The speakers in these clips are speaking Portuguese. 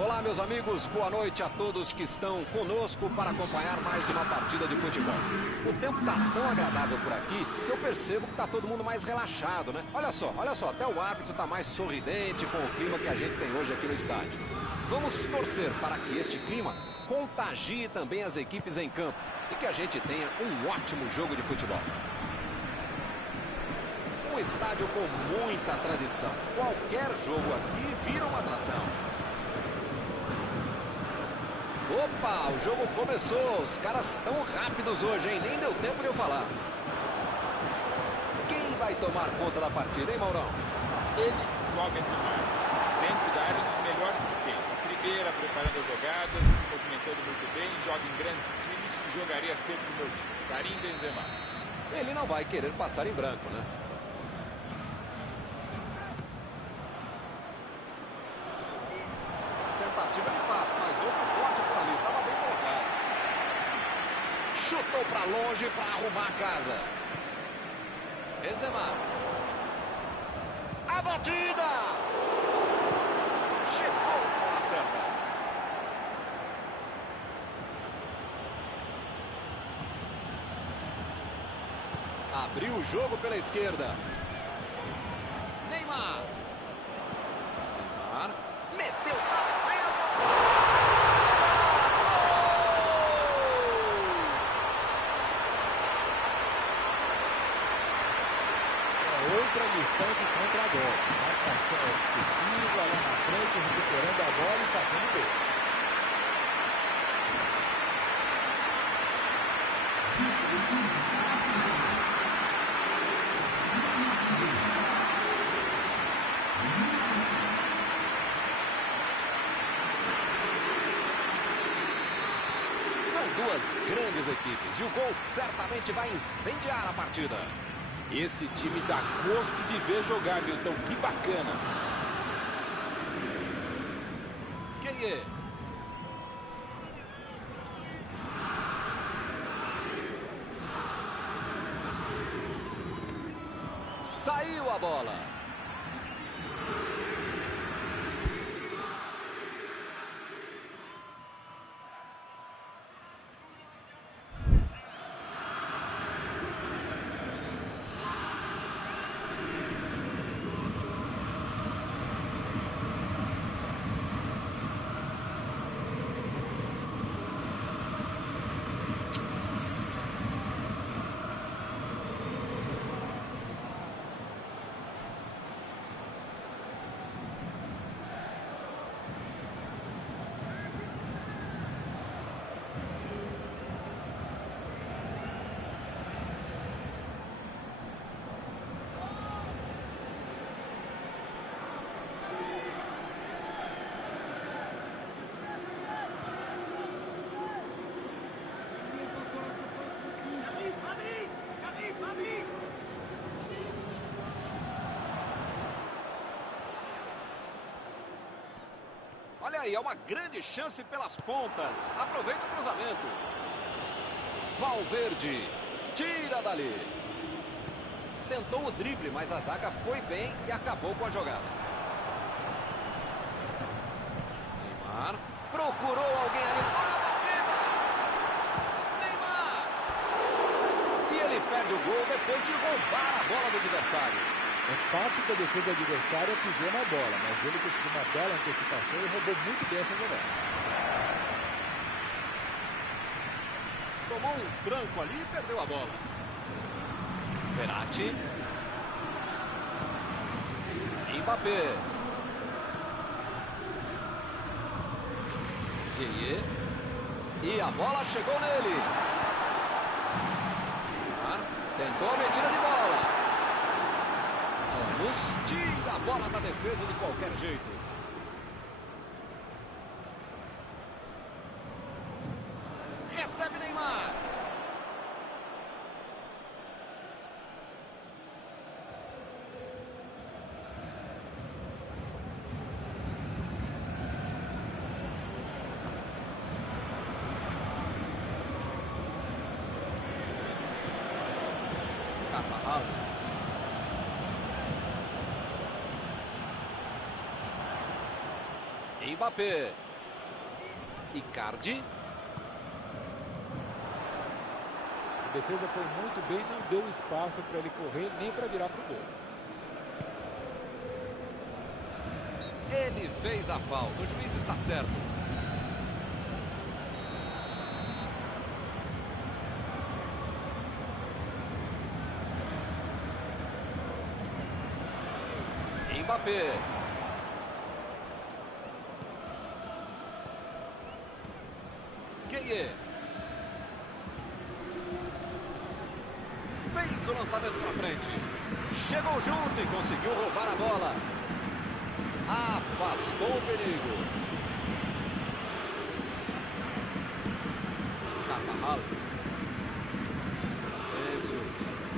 Olá, meus amigos, boa noite a todos que estão conosco para acompanhar mais uma partida de futebol. O tempo está tão agradável por aqui que eu percebo que está todo mundo mais relaxado, né? Olha só, até o árbitro está mais sorridente com o clima que a gente tem hoje aqui no estádio. Vamos torcer para que este clima contagie também as equipes em campo e que a gente tenha um ótimo jogo de futebol. Um estádio com muita tradição. Qualquer jogo aqui vira uma atração. Opa, o jogo começou. Os caras estão rápidos hoje, hein? Nem deu tempo de eu falar. Quem vai tomar conta da partida, hein, Maurão? Ele joga demais. Dentro da área, um dos melhores que tem. Primeira, preparando as jogadas, se movimentando muito bem, joga em grandes times e jogaria sempre no meu time. Karim Benzema. Ele não vai querer passar em branco, né? Tentativa de passe, mas outro forte por ali, estava bem colocado. Chutou para longe para arrumar a casa. Benzema. A batida! Chegou com a certa. Abriu o jogo pela esquerda. Neymar. Meteu na frente. Outra lição de contra-golpe. Marcação excessiva lá na frente, recuperando a bola e fazendo gol. São duas grandes equipes e o gol certamente vai incendiar a partida. Esse time dá gosto de ver jogar, Milton. Que bacana. Quem é? Saiu a bola. Olha aí, é uma grande chance pelas pontas. Aproveita o cruzamento. Valverde. Tira dali. Tentou o drible, mas a zaga foi bem e acabou com a jogada. Neymar. Procurou alguém ali. Olha a batida. Neymar. E ele perde o gol depois de roubar a bola do adversário. É fato que a defesa adversária pisou na bola, mas ele conseguiu uma bela antecipação e roubou muito bem essa jogada. Tomou um tranco ali e perdeu a bola. Verratti. Mbappé. Gueye. E a bola chegou nele. Tentou a metida de bola. Tira a bola da defesa de qualquer jeito. Recebe Neymar. Carvajal. Mbappé. Icardi. A defesa foi muito bem, não deu espaço para ele correr nem para virar para o gol. Ele fez a falta, o juiz está certo. Mbappé. Gueye. Fez o lançamento para frente. Chegou junto e conseguiu roubar a bola. Afastou o perigo. Carvajal. Asensio.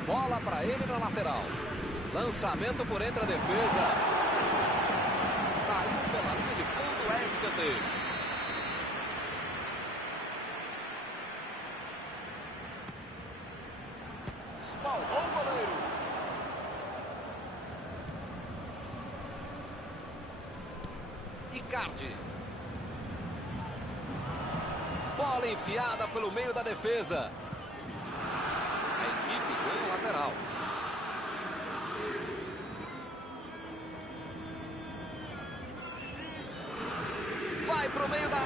Bola para ele na lateral. Lançamento por entre a defesa. Saiu pela linha de fundo, é escanteio. Espalmou o goleiro. Icardi. Bola enfiada pelo meio da defesa. A equipe ganha o lateral. Vai pro meio da...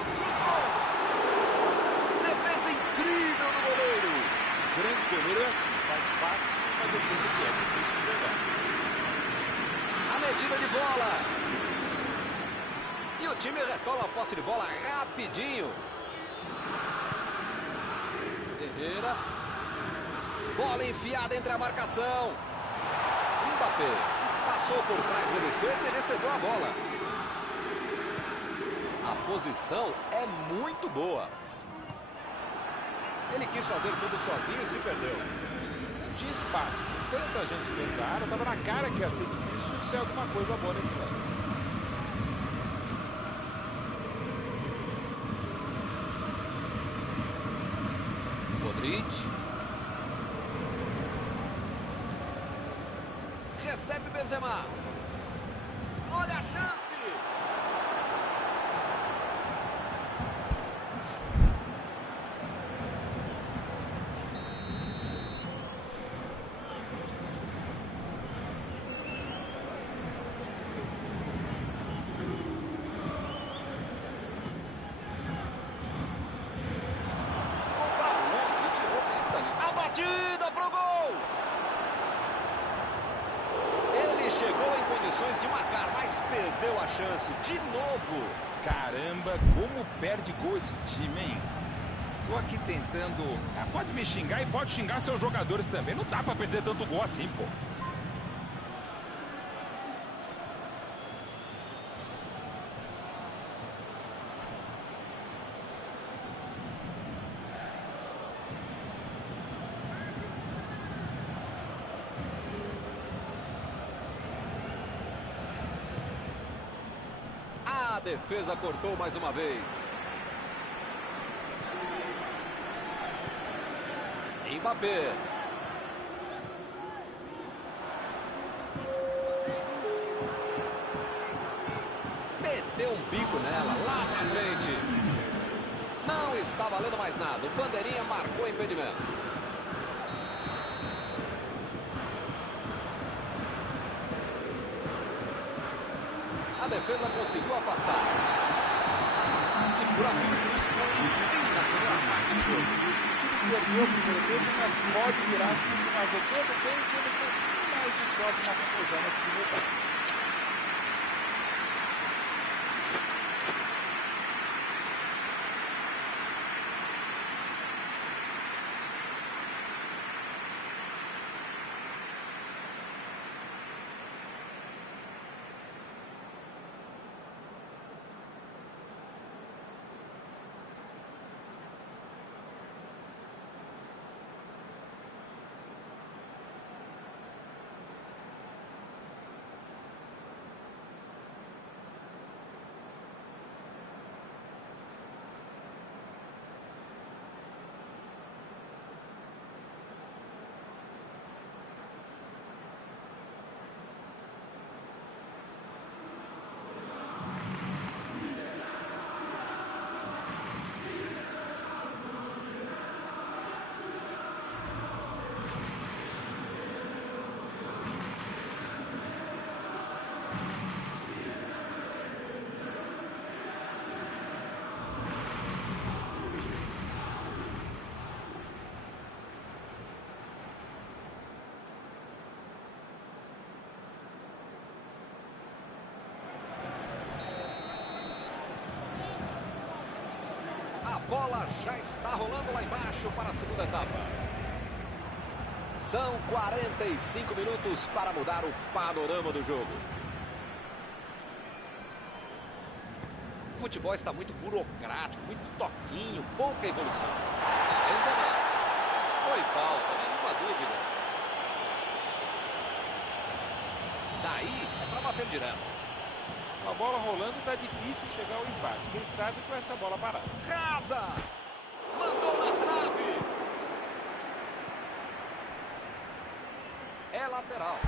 Defesa incrível do goleiro. O grande goleiro é assim, faz fácil uma defesa que é difícil de jogar. A medida de bola. E o time retoma a posse de bola rapidinho. Herrera. Bola enfiada entre a marcação. Mbappé passou por trás da defesa e recebeu a bola. A posição é muito boa. Ele quis fazer tudo sozinho e se perdeu. Tinha espaço, com tanta gente dentro da área, estava na cara que ia ser difícil ser alguma coisa boa nesse lance. Modric. Recebe Benzema. Olha a chance. Chegou em condições de marcar, mas perdeu a chance de novo. Caramba, como perde gol esse time, hein? Tô aqui tentando... pode me xingar e pode xingar seus jogadores também. Não dá pra perder tanto gol assim, pô. A defesa cortou mais uma vez. Mbappé. Meteu um bico nela, lá na frente. Não está valendo mais nada. O bandeirinha marcou impedimento. A defesa conseguiu afastar. E por aqui o juiz foi fim na primeira parte do jogo. O time perdeu o primeiro tempo, mas pode virar se continuar jogando bem, tendo um pouquinho mais de sorte na conclusão nesse primeiro tempo. bola já está rolando lá embaixo para a segunda etapa. São 45 minutos para mudar o panorama do jogo. O futebol está muito burocrático, muito toquinho, pouca evolução. Benzema. Foi falta, nenhuma dúvida. Daí é para bater direto. Com a bola rolando, tá difícil chegar ao empate. Quem sabe com essa bola parada. Casa! Mandou na trave! É lateral.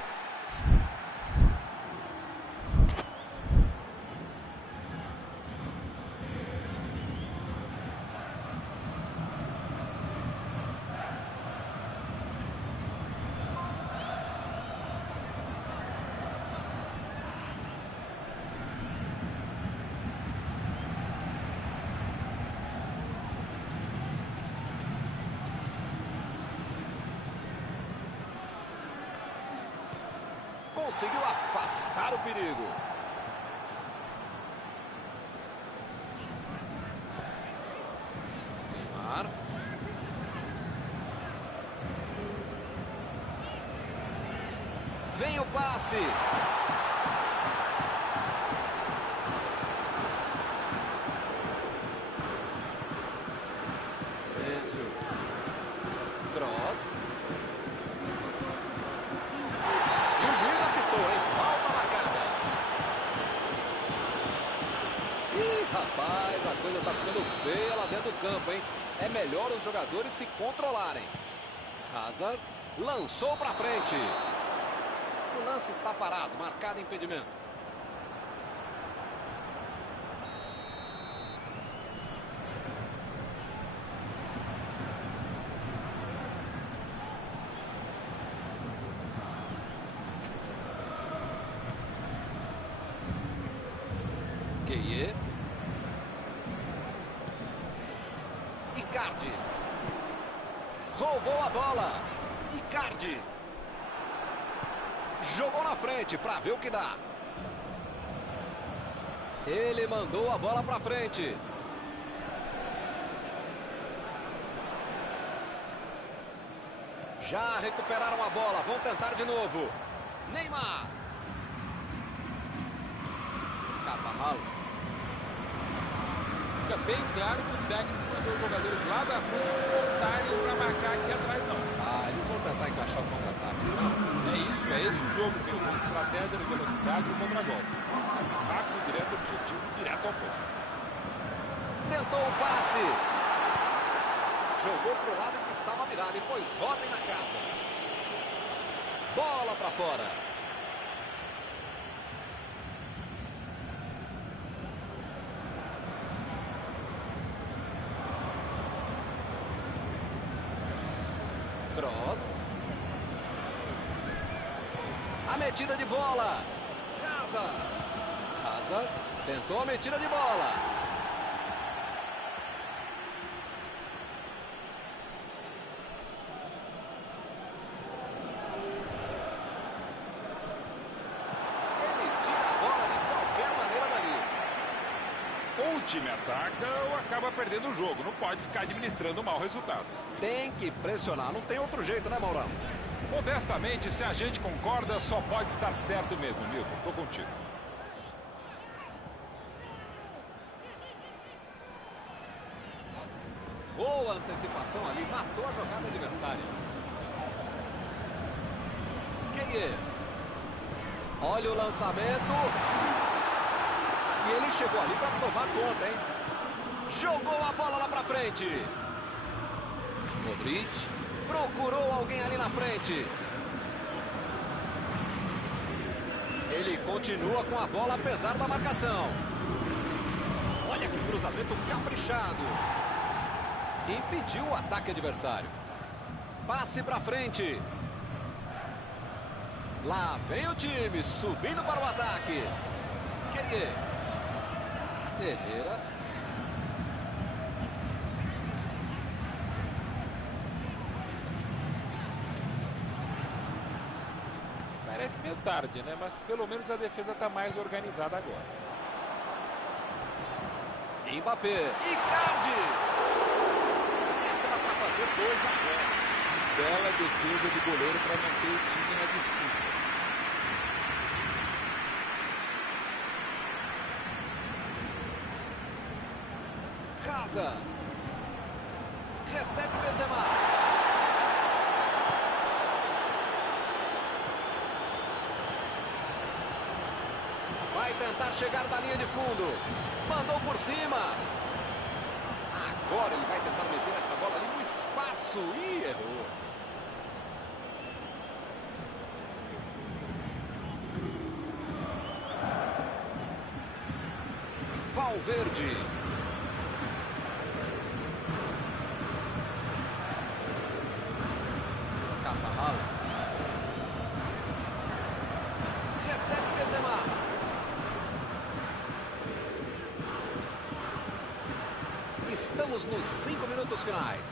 Conseguiu afastar o perigo. Neymar. Vem o passe. Sérgio. Cross. E o juiz apitou, hein? Falta marcada. Ih, rapaz, a coisa tá ficando feia lá dentro do campo, hein? É melhor os jogadores se controlarem. Hazard lançou pra frente. O lance está parado, marcado impedimento. Gueye. Icardi. Roubou a bola. Icardi. Jogou na frente para ver o que dá. Ele mandou a bola para frente. Já recuperaram a bola. Vão tentar de novo. Neymar. Carvajal. Fica bem claro que o técnico mandou os jogadores lá da frente voltarem para marcar aqui atrás, não. Ah, eles vão tentar encaixar o contra-ataque. É esse o jogo, viu? Estratégia de velocidade e contra-golpe. Rápido, direto, objetivo, direto ao ponto. Tentou o passe. Jogou pro lado que estava virado e pôs ordem na casa. Bola para fora. Cross. A metida de bola. Hazard tentou a metida de bola. Ele tira a bola de qualquer maneira dali. Ou o time ataca ou acaba perdendo o jogo. Não pode ficar administrando um mau resultado. Tem que pressionar, não tem outro jeito, né, Maurão? Modestamente, se a gente concorda, só pode estar certo mesmo, Milton. Tô contigo. Boa antecipação ali, matou a jogada adversária. Gueye. Olha o lançamento. E ele chegou ali para tomar conta, hein? Jogou a bola lá para frente. Modric procurou alguém ali na frente. Ele continua com a bola apesar da marcação. Olha que cruzamento caprichado. Impediu o ataque adversário. Passe para frente. Lá vem o time subindo para o ataque. Gueye. Herrera. Parece meio tarde, né? Mas pelo menos a defesa está mais organizada agora. Mbappé. Icardi. fazer 2-0. Bela defesa do goleiro para manter o time na disputa. Casa. Recebe Benzema. Vai tentar chegar da linha de fundo. Mandou por cima. Agora ele vai tentar meter essa bola ali no espaço. E errou. Valverde. Carvajal. Recebe Benzema. Estamos nos 5 minutos finais.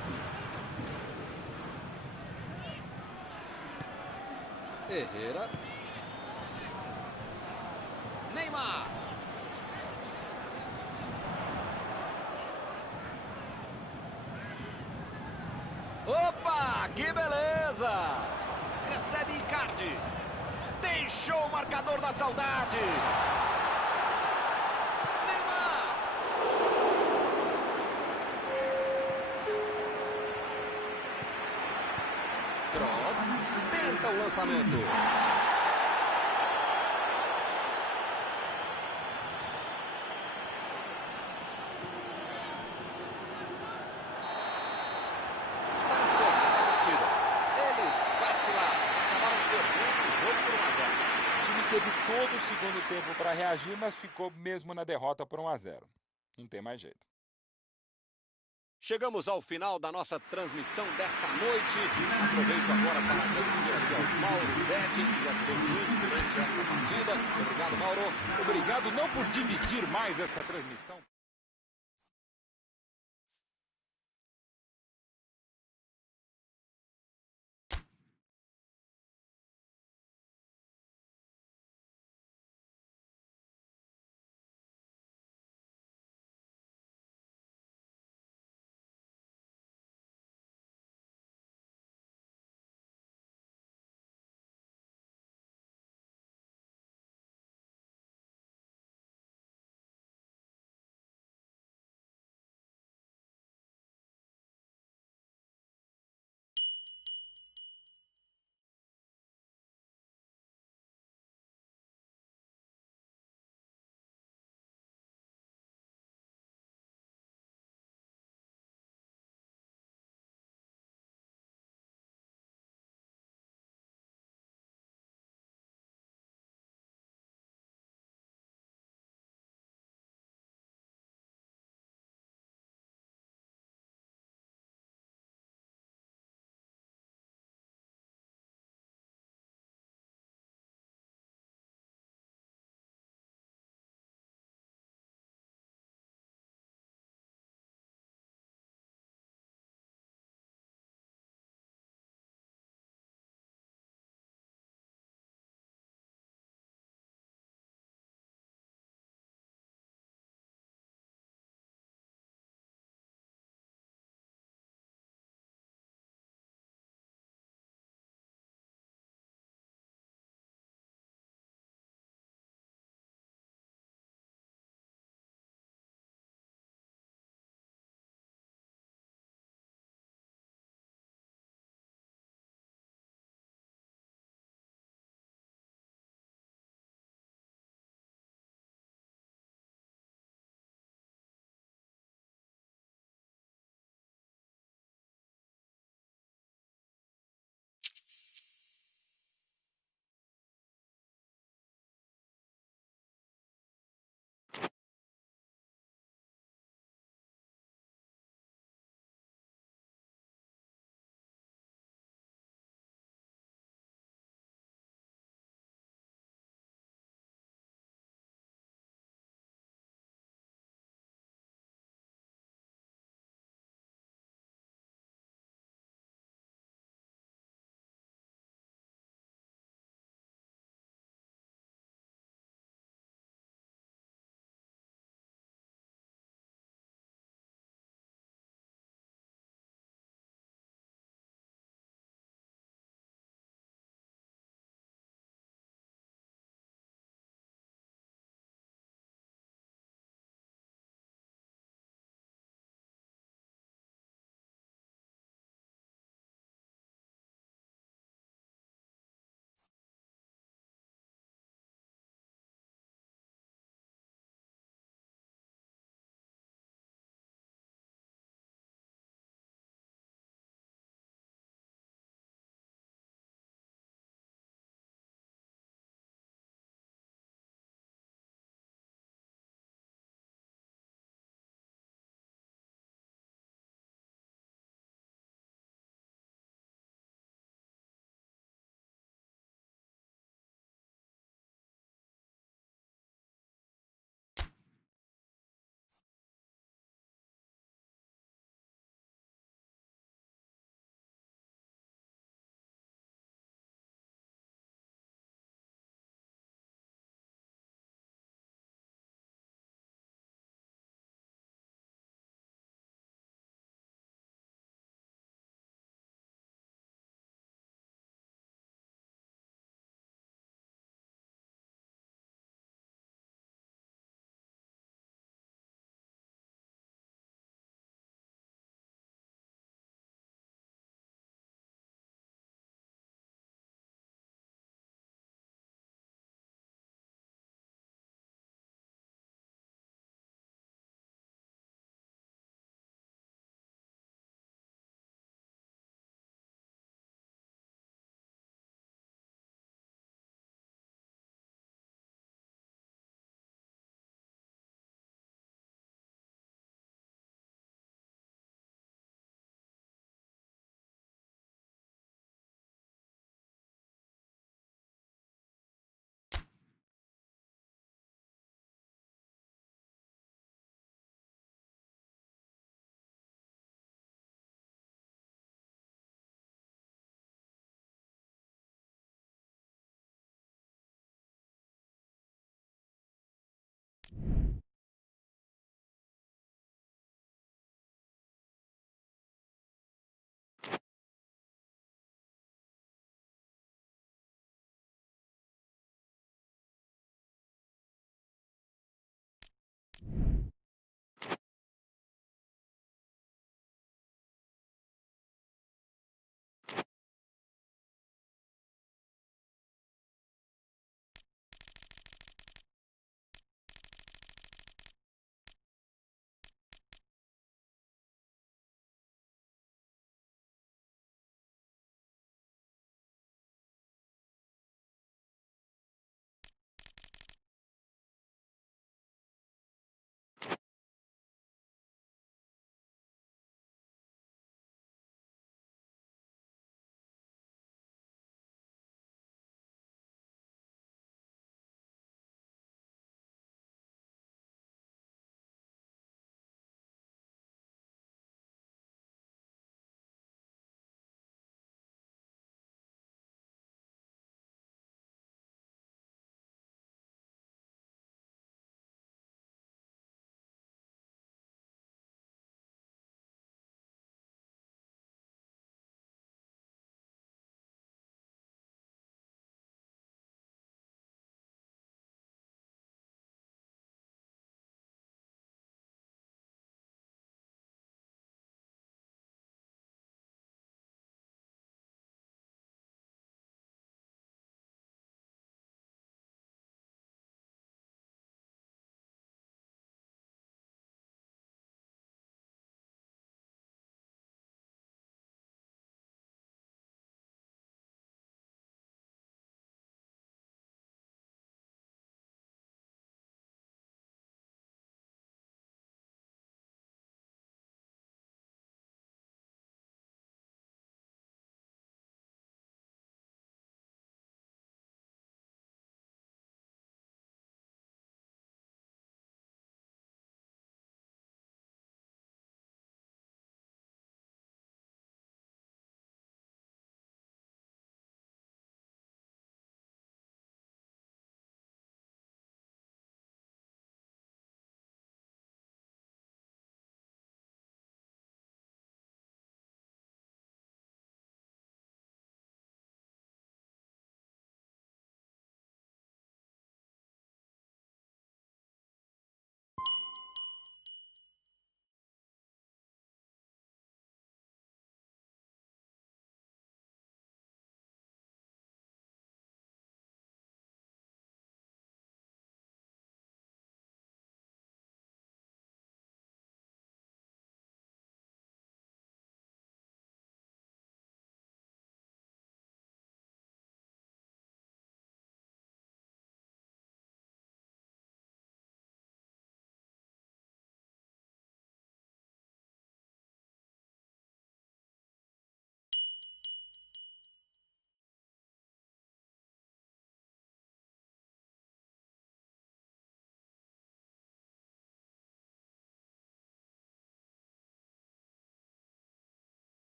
Herrera. Neymar. Opa, que beleza! Recebe Icardi. Deixou o marcador da saudade. Neymar. Kroos. Tenta o lançamento. Está encerrada a partida. Eles vacilaram. Acabaram perdendo o jogo por 1-0. O time teve todo o segundo tempo para reagir, mas ficou mesmo na derrota por 1-0. Não tem mais jeito. Chegamos ao final da nossa transmissão desta noite. Aproveito agora para agradecer aqui ao Mauro Betti, que ajudou muito durante esta partida. Obrigado, Mauro. Obrigado não por dividir mais essa transmissão.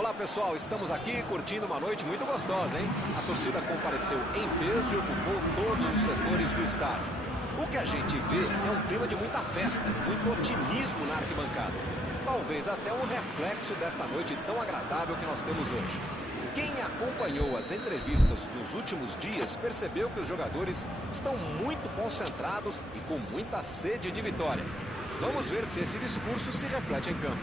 Olá pessoal, estamos aqui curtindo uma noite muito gostosa, hein? A torcida compareceu em peso e ocupou todos os setores do estádio. O que a gente vê é um clima de muita festa, de muito otimismo na arquibancada. Talvez até um reflexo desta noite tão agradável que nós temos hoje. Quem acompanhou as entrevistas dos últimos dias percebeu que os jogadores estão muito concentrados e com muita sede de vitória. Vamos ver se esse discurso se reflete em campo.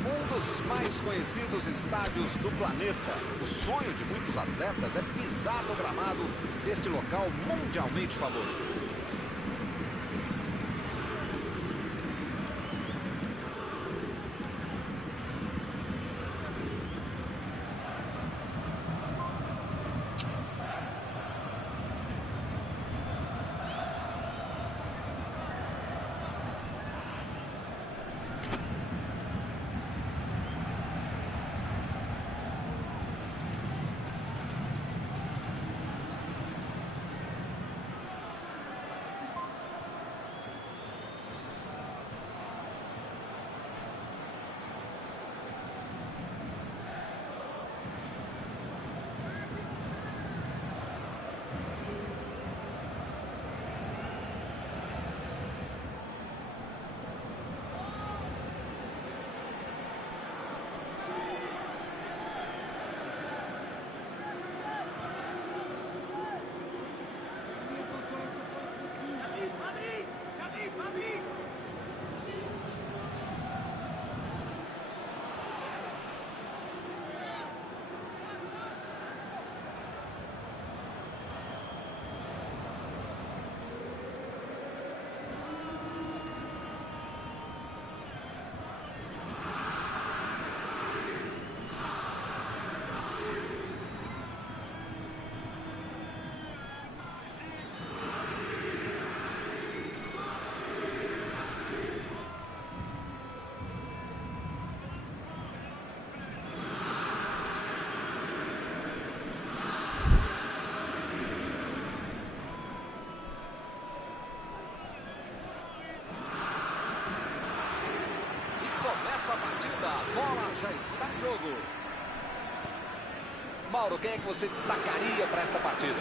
Um dos mais conhecidos estádios do planeta. O sonho de muitos atletas é pisar no gramado deste local mundialmente famoso. A bola já está em jogo. Mauro, quem é que você destacaria para esta partida?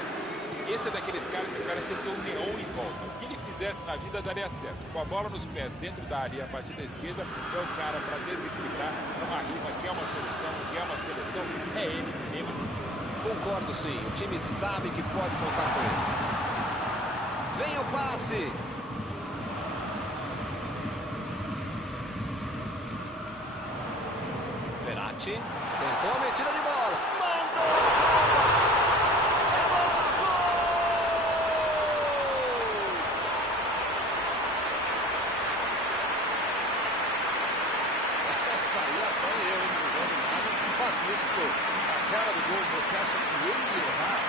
Esse é daqueles caras que o cara sentou um neon em volta. O que ele fizesse na vida daria certo. Com a bola nos pés dentro da área e a partir da esquerda, é o cara para desequilibrar uma rima, que é uma solução, que é uma seleção. É ele que rima. Concordo sim, o time sabe que pode contar com ele. Vem o passe. Verratti tentou a metida de bola. Mandou! É bola! Gol! Essa aí até eu, hein? Não jogo nada. Não faço isso, pô. A cara do gol, você acha que ele ia errar?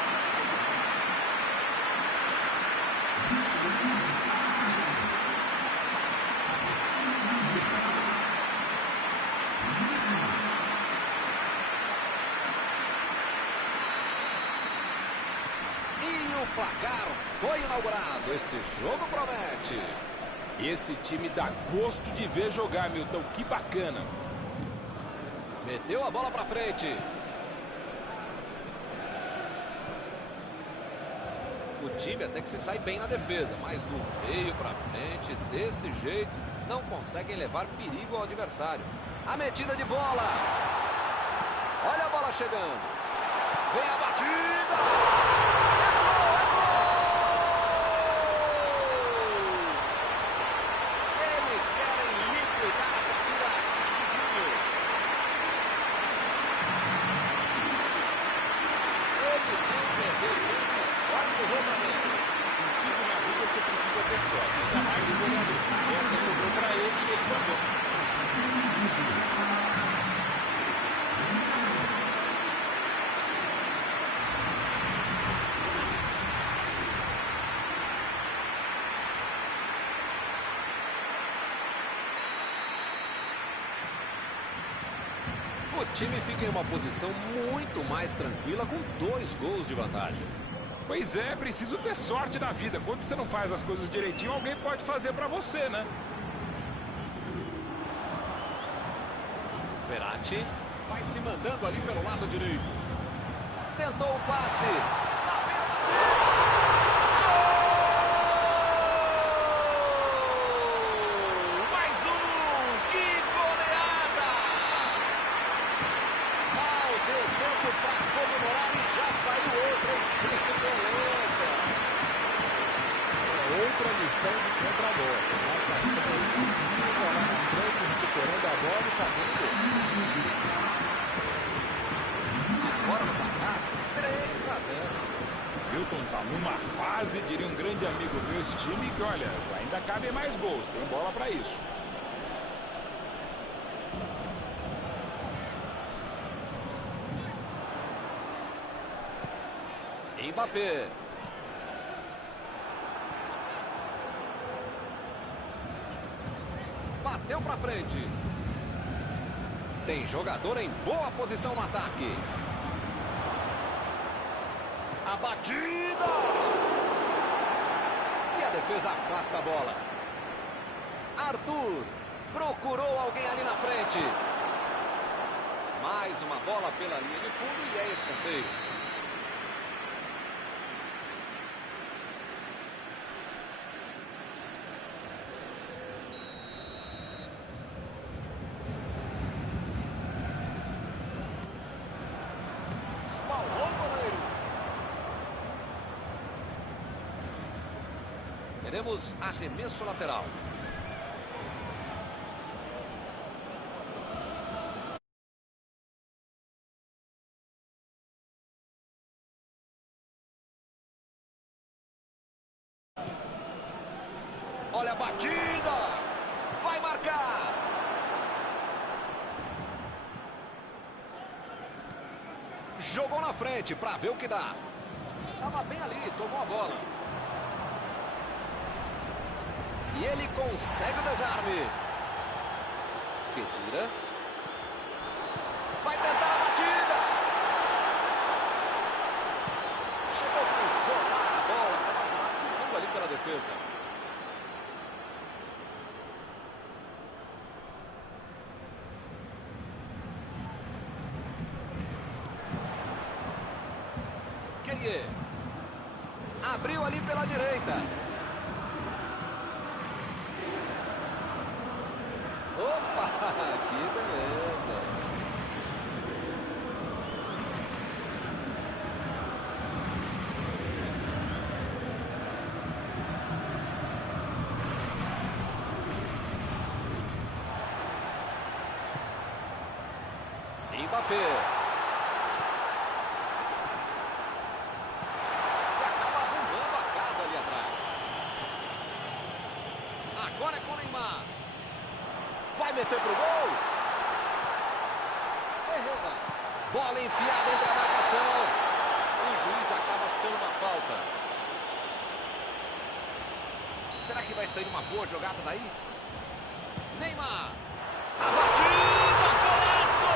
O placar foi inaugurado. Esse jogo promete. Esse time dá gosto de ver jogar, Milton. Que bacana. Meteu a bola pra frente. O time até que se sai bem na defesa, mas do meio pra frente, desse jeito, não conseguem levar perigo ao adversário. A metida de bola. Olha a bola chegando. Vem a batida. O time fica em uma posição muito mais tranquila com 2 gols de vantagem. Pois é, preciso ter sorte na vida. Quando você não faz as coisas direitinho, alguém pode fazer pra você, né? Verratti vai se mandando ali pelo lado direito. Tentou o passe. Lá vem a batida. Gol! Mais um! Que goleada! Mal deu tempo para comemorar e já saiu outra. Que beleza! Outra missão de contra-bola. Marcação incisiva lá na frente, recuperando a bola e fazendo gol. Agora no placar, 3-0. Milton tá numa fase, diria um grande amigo meu, esse time que, olha, ainda cabem mais gols, tem bola para isso. Mbappé. Bateu pra frente. Tem jogador em boa posição no ataque. A batida! E a defesa afasta a bola. Arthur procurou alguém ali na frente. Mais uma bola pela linha de fundo e é escanteio. Espalmou o goleiro. Teremos arremesso lateral. Olha a batida! Vai marcar! Jogou na frente para ver o que dá. Estava bem ali, tomou a bola. E ele consegue o desarme. Khedira. Vai tentar a batida. Chegou a isolar a bola. Estava vacilando ali pela defesa. Abriu ali pela direita. Opa, que beleza. Mbappé. Agora é com o Neymar. Vai meter pro gol. Herrera. Bola enfiada entre a marcação. O juiz acaba dando uma falta. Será que vai sair uma boa jogada daí? Neymar. A batida. Golaço.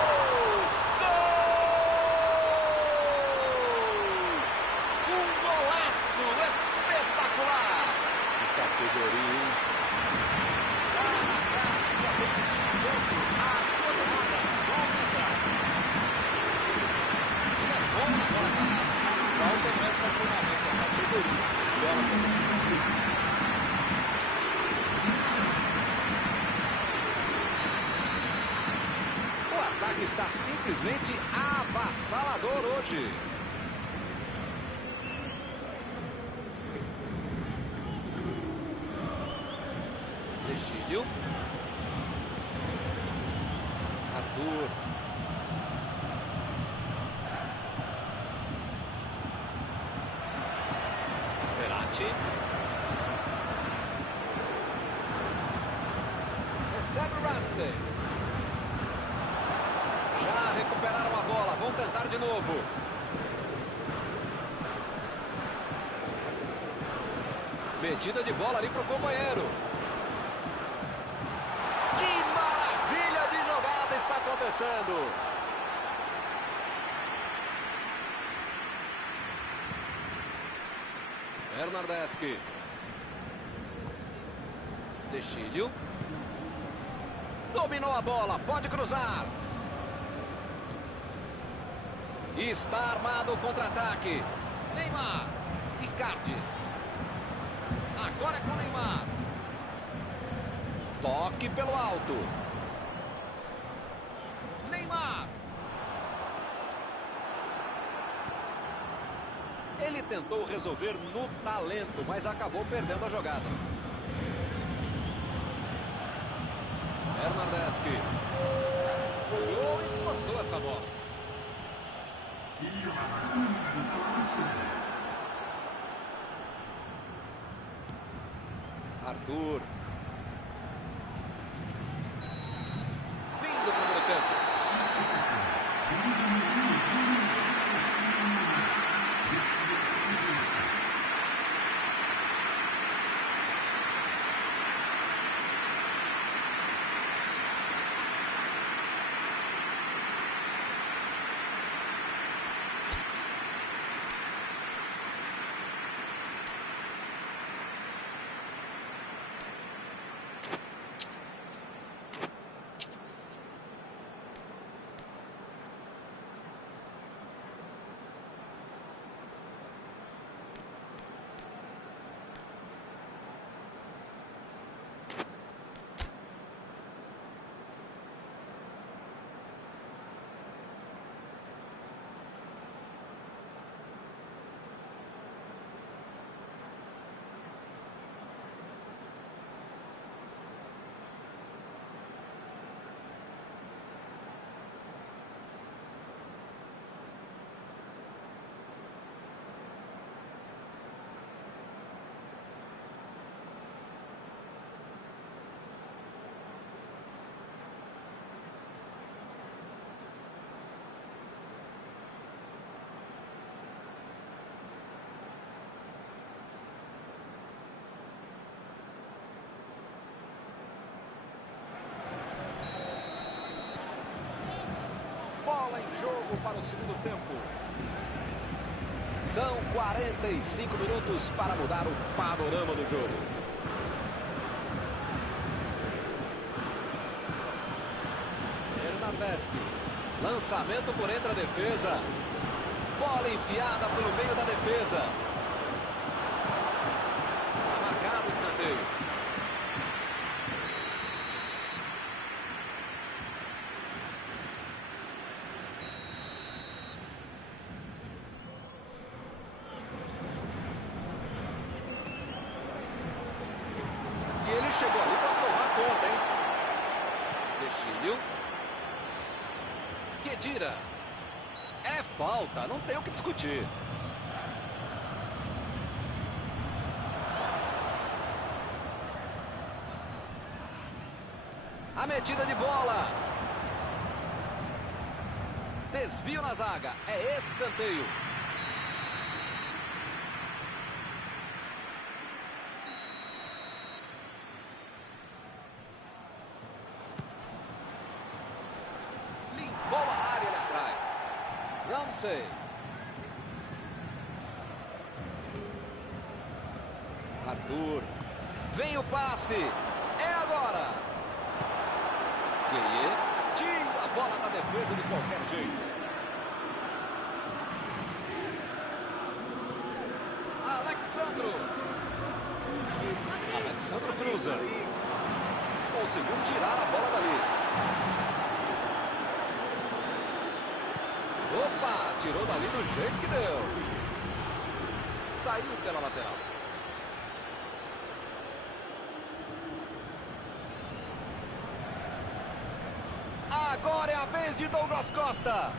Gol. Um golaço espetacular. Que categoria, hein? Falta nessa treinamento, a categoria. O ataque está simplesmente avassalador hoje. Chilio. Arthur. Verratti. Recebe o Ramsey. Já recuperaram a bola. Vão tentar de novo. Metida de bola ali para o companheiro. Está acontecendo. Bernardeschi. De Chilio. Dominou a bola, pode cruzar. Está armado o contra-ataque. Neymar. Icardi. Agora é com o Neymar. Toque pelo alto. Neymar. Ele tentou resolver no talento, mas acabou perdendo a jogada. Bernardeschi. Olhou e cortou essa bola. Arthur. Fim do primeiro tempo. Bola em jogo para o segundo tempo. São 45 minutos para mudar o panorama do jogo. Bernardeschi. Lançamento por entre a defesa. Bola enfiada pelo meio da defesa. Está marcado o escanteio. Chegou ali para tomar conta, hein? Chilio. Khedira. É falta, não tem o que discutir. A metida de bola. Desvio na zaga. É escanteio. Ramsey. Arthur. Vem o passe. É agora. Gueye. Tira a bola da defesa de qualquer jeito. Alexandro cruza. Conseguiu tirar a bola dali. Opa, tirou dali do jeito que deu. Saiu pela lateral. Agora é a vez de Douglas Costa.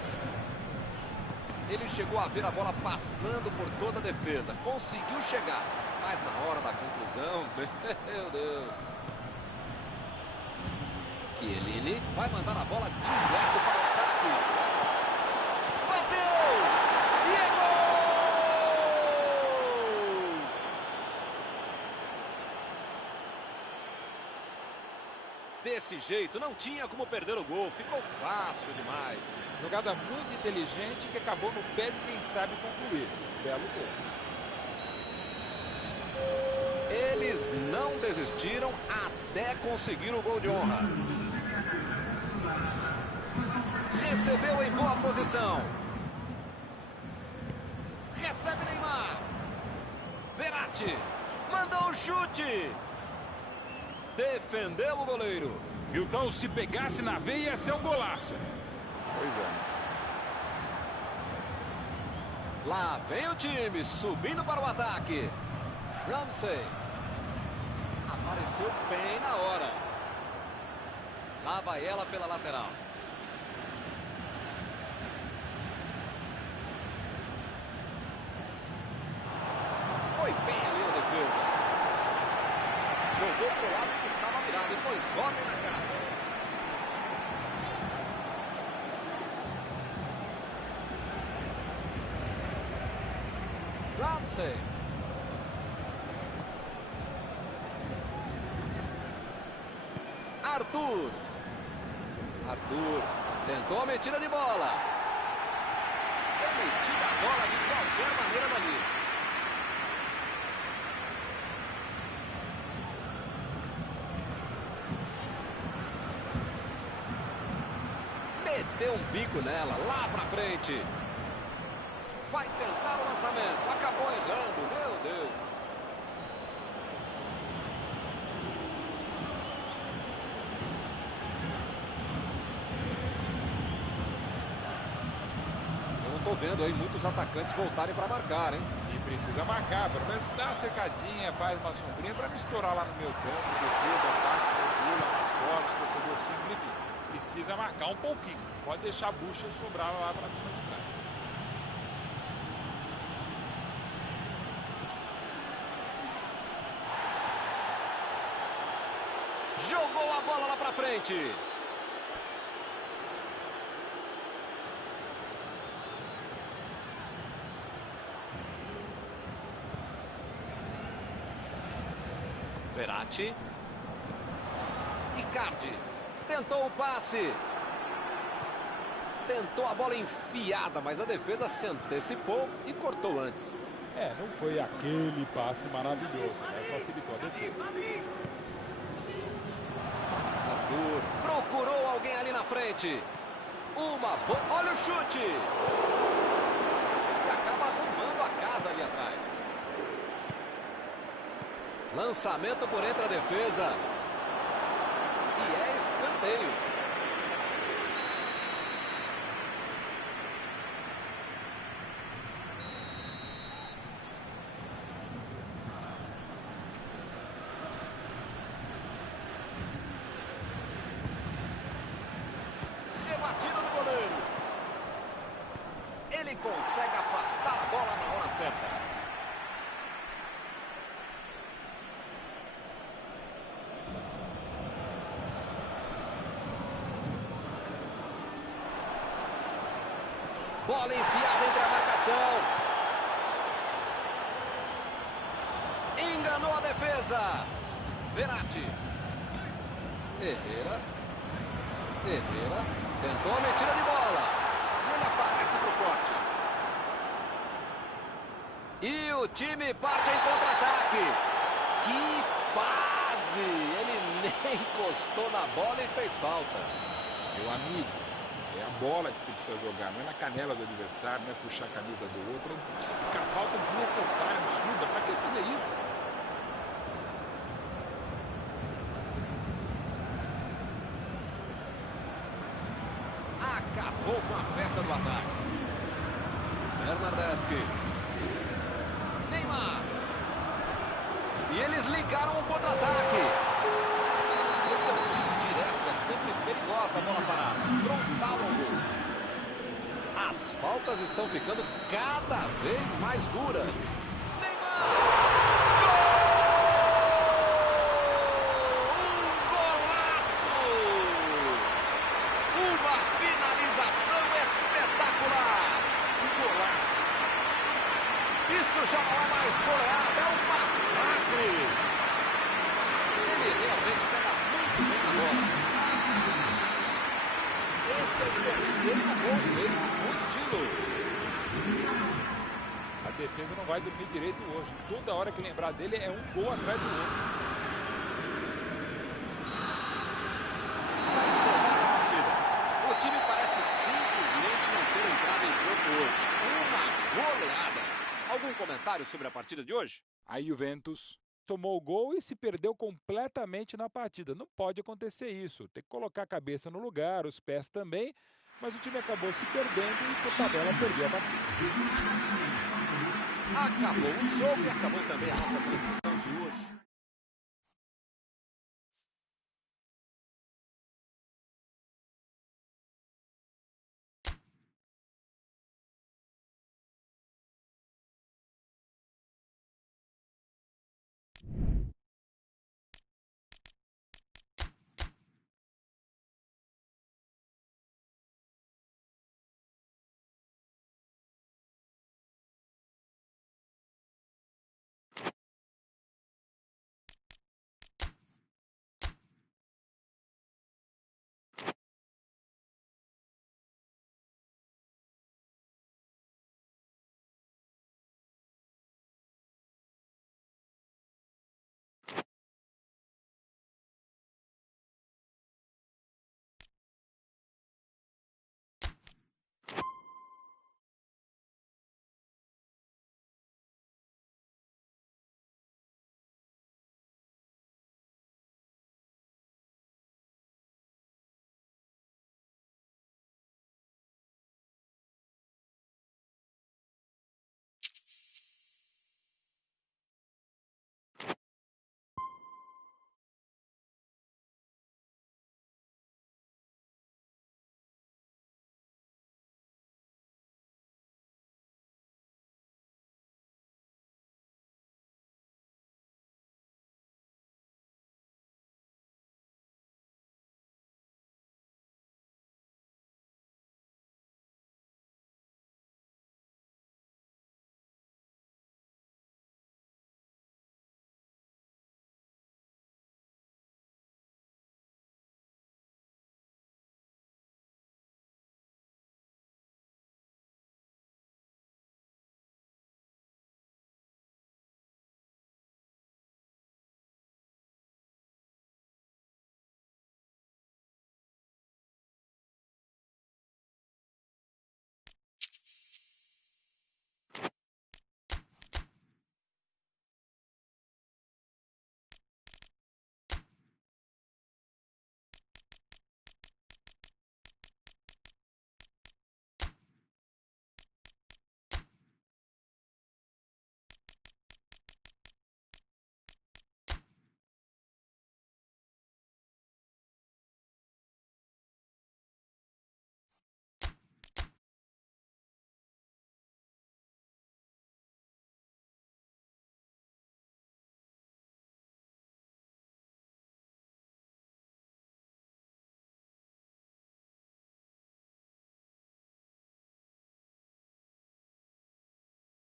Ele chegou a ver a bola passando por toda a defesa. Conseguiu chegar, mas na hora da conclusão, meu Deus. Chiellini vai mandar a bola direto para o ataque. Bateu! E é gol! Desse jeito, não tinha como perder o gol. Ficou fácil demais. Jogada muito inteligente que acabou no pé de quem sabe concluir. Belo gol. Eles não desistiram até conseguir o gol de honra. Recebeu em boa posição. Verratti. Mandou um chute. Defendeu o goleiro. Milton, se pegasse na veia, ia ser um golaço. Pois é. Lá vem o time, subindo para o ataque. Ramsey. Apareceu bem na hora. Lá vai ela pela lateral. Foi bem ali na defesa. Jogou pro lado que estava virado e pôs ordem na casa. Ramsey. Arthur. Arthur tentou a metida de bola. Emitida a bola de qualquer maneira dali. Meteu um bico nela, lá pra frente. Vai tentar o lançamento. Acabou errando, meu Deus. Eu não tô vendo aí muitos atacantes voltarem para marcar, hein? E precisa marcar, pelo menos dá uma cercadinha, faz uma sombrinha para não estourar lá no meu campo, defesa, ataque, gordura, mascote, torcedor simples, enfim. Precisa marcar um pouquinho. Pode deixar a bucha sobrar lá para a turma de trás. Jogou a bola lá pra frente. Verratti. Icardi. Tentou o passe. Tentou a bola enfiada, mas a defesa se antecipou e cortou antes. Não foi aquele passe maravilhoso, né? Facilitou a defesa. Arthur procurou alguém ali na frente. Uma boa. Olha o chute. E acaba arrumando a casa ali atrás. Lançamento por entre a defesa. E é escanteio. Batida do goleiro. Ele consegue afastar a bola na hora certa. Bola enfiada entre a marcação. Enganou a defesa. Verratti. Herrera. Tentou a metida de bola. E ele aparece pro corte. E o time parte em contra-ataque. Que fase! Ele nem encostou na bola e fez falta. Meu amigo, é a bola que você precisa jogar. Não é na canela do adversário, não é puxar a camisa do outro. Você fica falta desnecessária, absurda. Pra que fazer isso? Acabou com a festa do ataque. Bernardeschi. Neymar. E eles ligaram o contra-ataque. Esse é um tiro direto, é sempre perigosa a bola parada. Frontal ao gol. As faltas estão ficando cada vez mais duras. Neymar. Isso já não é mais goleada, é um massacre. Ele realmente pega muito bem na bola. Esse é o terceiro gol feito com estilo. A defesa não vai dormir direito hoje. Toda hora que lembrar dele é um gol atrás do outro. Está encerrada a partida. O time parece simplesmente não ter entrado em campo hoje. Uma goleada. Algum comentário sobre a partida de hoje? A Juventus tomou o gol e se perdeu completamente na partida. Não pode acontecer isso. Tem que colocar a cabeça no lugar, os pés também. Mas o time acabou se perdendo e, por tabela, perdeu a partida. Acabou o jogo e acabou também a nossa transmissão.